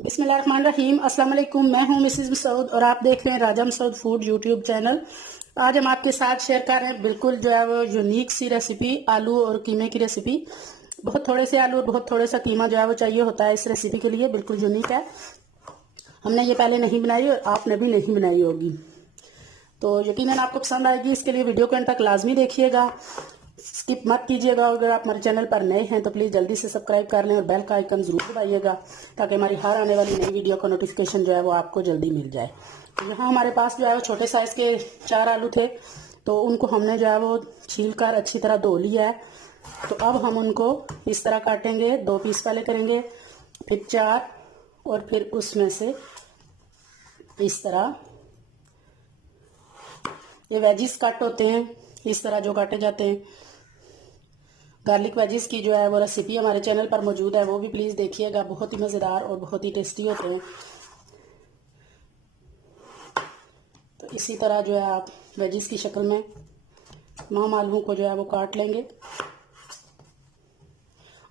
बिस्मिल्लाहिर्रहमानिर्रहीम। अस्सलाम वालेकुम। मैं हूं मिसेस मसूद और आप देख रहे हैं राजा मसूद फूड यूट्यूब चैनल। आज हम आपके साथ शेयर कर रहे हैं बिल्कुल जो है वो यूनिक सी रेसिपी, आलू और कीमे की रेसिपी। बहुत थोड़े से आलू और बहुत थोड़े सा कीमा जो है वो चाहिए होता है इस रेसिपी के लिए। बिल्कुल यूनिक है, हमने ये पहले नहीं बनाई और आपने भी नहीं बनाई होगी, तो यकीनन आपको पसंद आएगी। इसके लिए वीडियो को अंत तक लाजमी देखिएगा, स्किप मत कीजिएगा। अगर आप हमारे चैनल पर नए हैं तो प्लीज़ जल्दी से सब्सक्राइब कर लें और बेल का आइकन ज़रूर दबाइएगा ताकि हमारी हर आने वाली नई वीडियो का नोटिफिकेशन जो है वो आपको जल्दी मिल जाए। तो यहाँ हमारे पास जो है वो छोटे साइज़ के 4 आलू थे, तो उनको हमने जो है वो छील कर अच्छी तरह धो लिया है। तो अब हम उनको इस तरह काटेंगे, 2 पीस पहले करेंगे, फिर 4 और फिर उसमें से इस तरह ये वेजिस कट होते हैं, इस तरह जो काटे जाते हैं। गार्लिक वेजिस की जो है वो रेसिपी हमारे चैनल पर मौजूद है, वो भी प्लीज़ देखिएगा। बहुत ही मज़ेदार और बहुत ही टेस्टी होते हैं। तो इसी तरह जो है आप वेजिस की शक्ल में तमाम आलू को जो है वो काट लेंगे।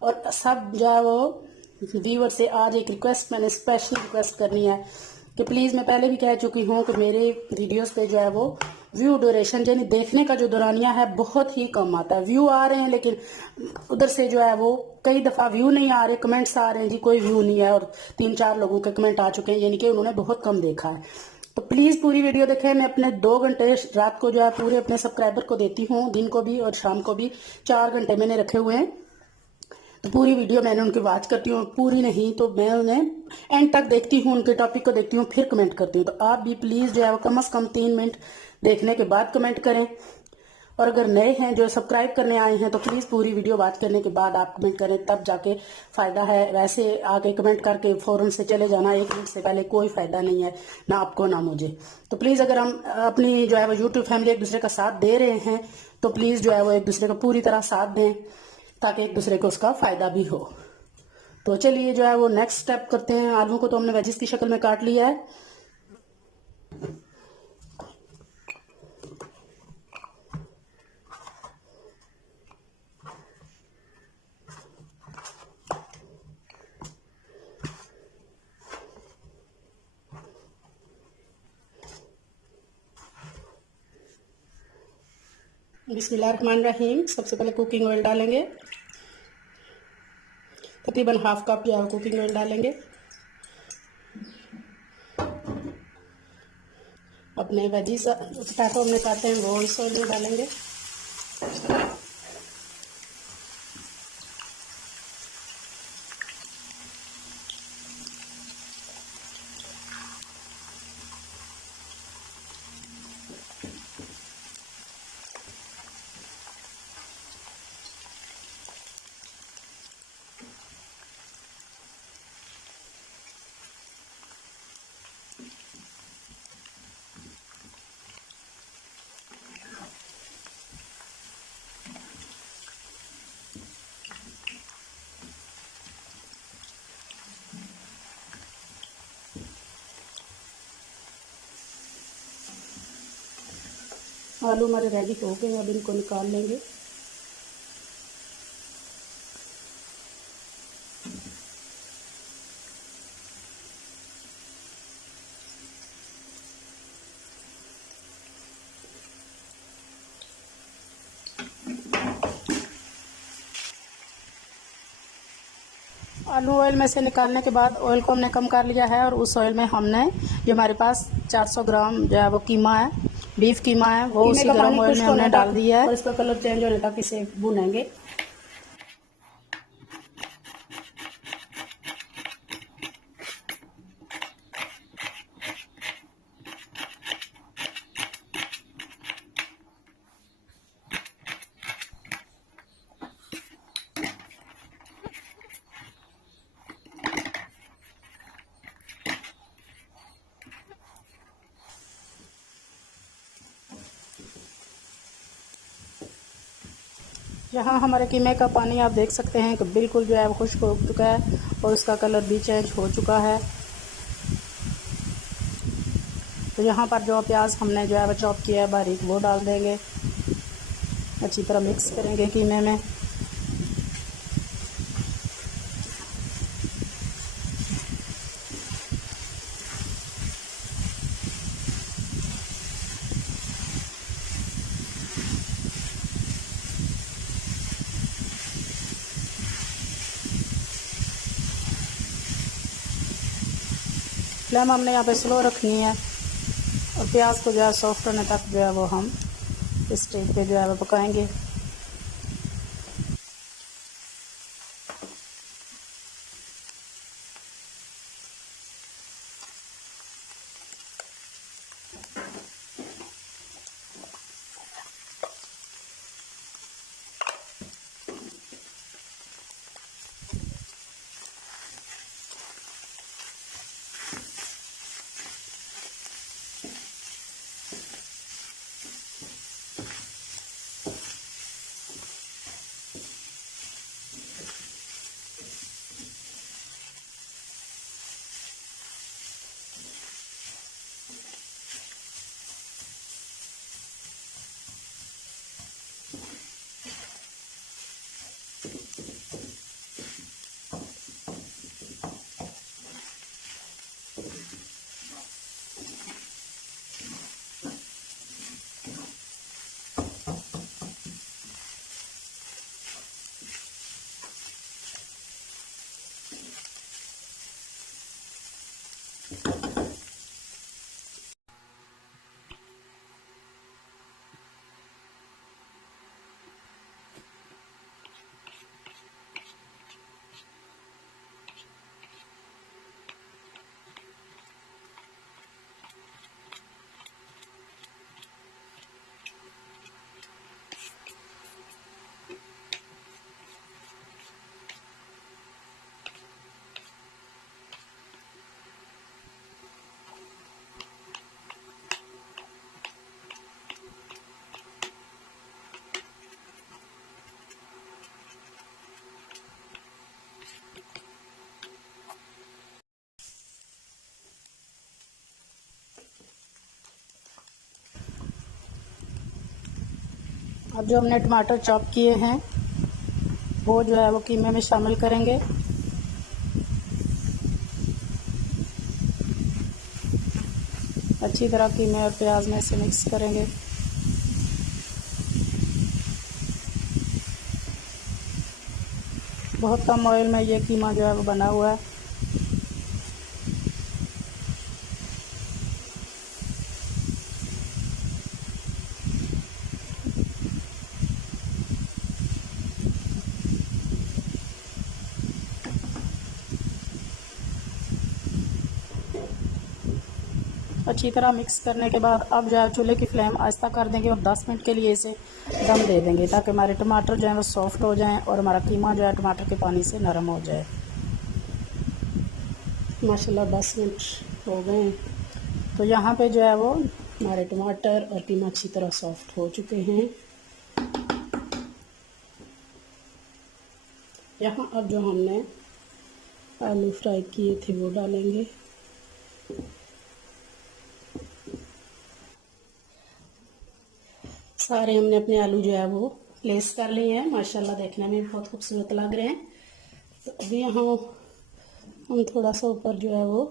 और सब जो है वो व्यूअर से आज एक रिक्वेस्ट, मैंने स्पेशल रिक्वेस्ट करनी है कि प्लीज़, मैं पहले भी कह चुकी हूँ कि मेरे वीडियोस पे जो है वो व्यू ड्यूरेशन यानी देखने का जो दौरानिया है बहुत ही कम आता है। व्यू आ रहे हैं लेकिन उधर से जो है वो कई दफ़ा व्यू नहीं आ रहे, कमेंट्स आ रहे हैं जी कोई व्यू नहीं है, और 3-4 लोगों के कमेंट आ चुके हैं, यानी कि उन्होंने बहुत कम देखा है। तो प्लीज़ पूरी वीडियो देखें। मैं अपने 2 घंटे रात को जो है पूरे अपने सब्सक्राइबर को देती हूँ, दिन को भी और शाम को भी 4 घंटे मैंने रखे हुए हैं। तो पूरी वीडियो मैंने उनकी वॉच करती हूँ, पूरी नहीं तो मैं उन्हें एंड तक देखती हूँ, उनके टॉपिक को देखती हूँ, फिर कमेंट करती हूँ। तो आप भी प्लीज़ जो है वो कम से कम 3 मिनट देखने के बाद कमेंट करें। और अगर नए हैं जो सब्सक्राइब करने आए हैं तो प्लीज़ पूरी वीडियो वॉच करने के बाद आप कमेंट करें, तब जाके फ़ायदा है। वैसे आके कमेंट करके फ़ौरन से चले जाना 1 मिनट से पहले कोई फ़ायदा नहीं है, ना आपको ना मुझे। तो प्लीज़ अगर हम अपनी जो है वो यूट्यूब फैमिली एक दूसरे का साथ दे रहे हैं तो प्लीज़ जो है वो एक दूसरे का पूरी तरह साथ दें ताकि एक दूसरे को उसका फ़ायदा भी हो। तो चलिए जो है वो नेक्स्ट स्टेप करते हैं। आलू को तो हमने वेजिस की शक्ल में काट लिया है। बिस्मिल्लाहिर्रहमानिर्रहीम। सबसे पहले कुकिंग ऑयल डालेंगे, तकरीबन ½ कप जो है कुकिंग ऑयल डालेंगे। अपने वेजिस पोटैटो हमने काटे हैं वो इस ऑयल में डालेंगे। आलू हमारे रेडी हो गए, अब इनको निकाल लेंगे। आलू ऑयल में से निकालने के बाद ऑयल को हमने कम कर लिया है और उस ऑयल में हमने जो हमारे पास 400 ग्राम जो है वो कीमा है, बीफ कीमा है, वो उसी गर्म ऑयल में हमने डाल दिया है और इसका कलर चेंज होने तक इसे भूनेंगे। यहाँ हमारे कीमे का पानी आप देख सकते हैं कि बिल्कुल जो है वो खुश्क हो चुका है और उसका कलर भी चेंज हो चुका है। तो यहाँ पर जो प्याज हमने जो है वो चॉप किया है बारीक, वो डाल देंगे। अच्छी तरह मिक्स करेंगे कीमे में। फ्लेम हमने यहाँ पे स्लो रखनी है और प्याज को जो है सॉफ्ट होने तक जो है वो हम इस स्टेज पे जो है वो पकाएंगे। अब जो हमने टमाटर चॉप किए हैं वो जो है वो कीमे में शामिल करेंगे। अच्छी तरह कीमे और प्याज में से मिक्स करेंगे। बहुत कम ऑयल में ये कीमा जो है वो बना हुआ है। अच्छी तरह मिक्स करने के बाद अब जो है चूल्हे की फ्लेम आहिस्ता कर देंगे और 10 मिनट के लिए इसे दम दे देंगे ताकि हमारे टमाटर जो है वो सॉफ्ट हो जाएं और हमारा कीमा जो है टमाटर के पानी से नरम हो जाए। माशाल्लाह 10 मिनट हो गए हैं। तो यहाँ पे जो है वो हमारे टमाटर और कीमा अच्छी तरह सॉफ्ट हो चुके हैं। यहाँ अब जो हमने आलू फ्राई किए थे वो डालेंगे। सारे हमने अपने आलू जो है वो प्लेस कर लिए हैं। माशाल्लाह देखने में बहुत खूबसूरत लग रहे हैं। तो अभी यहाँ हम थोड़ा सा ऊपर जो है वो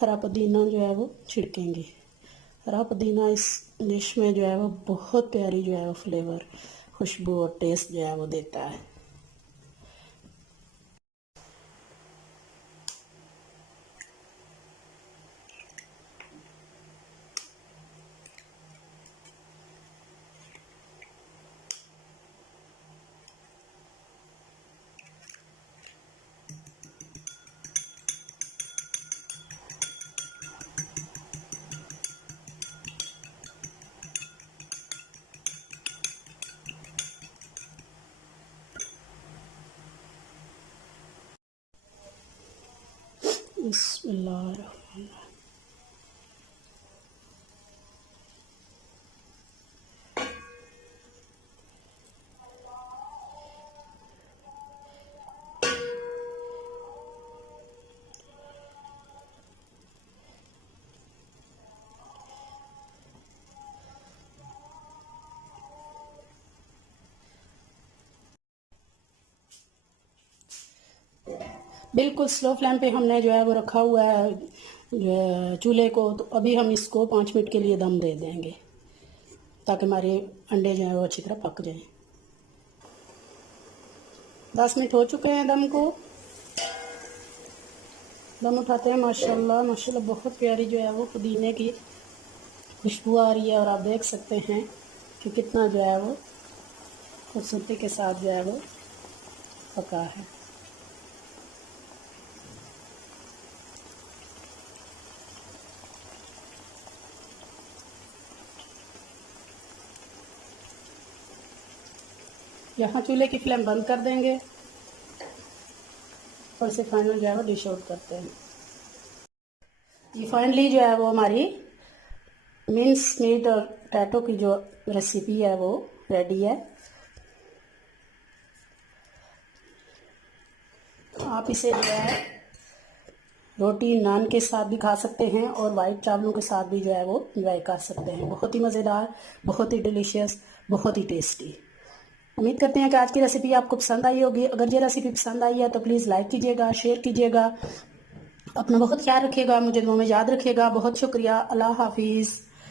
हरा पुदीना जो है वो छिड़केंगे। हरा पुदीना इस डिश में जो है वो बहुत प्यारी जो है वो फ्लेवर, खुशबू और टेस्ट जो है वो देता है। बिस्मिल्लाह। बिल्कुल स्लो फ्लेम पे हमने जो है वो रखा हुआ है चूल्हे को। तो अभी हम इसको 5 मिनट के लिए दम दे देंगे ताकि हमारे अंडे जो है वो अच्छी तरह पक जाएं। 10 मिनट हो चुके हैं दम को। दम उठाते हैं। माशाल्लाह माशाल्लाह बहुत प्यारी जो है वो पुदीने की खुशबू आ रही है, और आप देख सकते हैं कि कितना जो है वो खूबसूरती के साथ जो है वो पका है। यहाँ चूल्हे की फ्लेम बंद कर देंगे और से फाइनल जो है वो डिश आउट करते हैं। ये फाइनली जो है वो हमारी मिन्स मीट और पोटैटो की जो रेसिपी है वो रेडी है। आप इसे जो है रोटी नान के साथ भी खा सकते हैं और वाइट चावलों के साथ भी जो है वो इंजॉय कर सकते हैं। बहुत ही मज़ेदार, बहुत ही डिलीशियस, बहुत ही टेस्टी। उम्मीद करते हैं कि आज की रेसिपी आपको पसंद आई होगी। अगर ये रेसिपी पसंद आई है तो प्लीज़ लाइक कीजिएगा, शेयर कीजिएगा। अपना बहुत ख्याल रखिएगा, मुझे दुआ में याद रखिएगा। बहुत शुक्रिया। अल्लाह हाफिज़।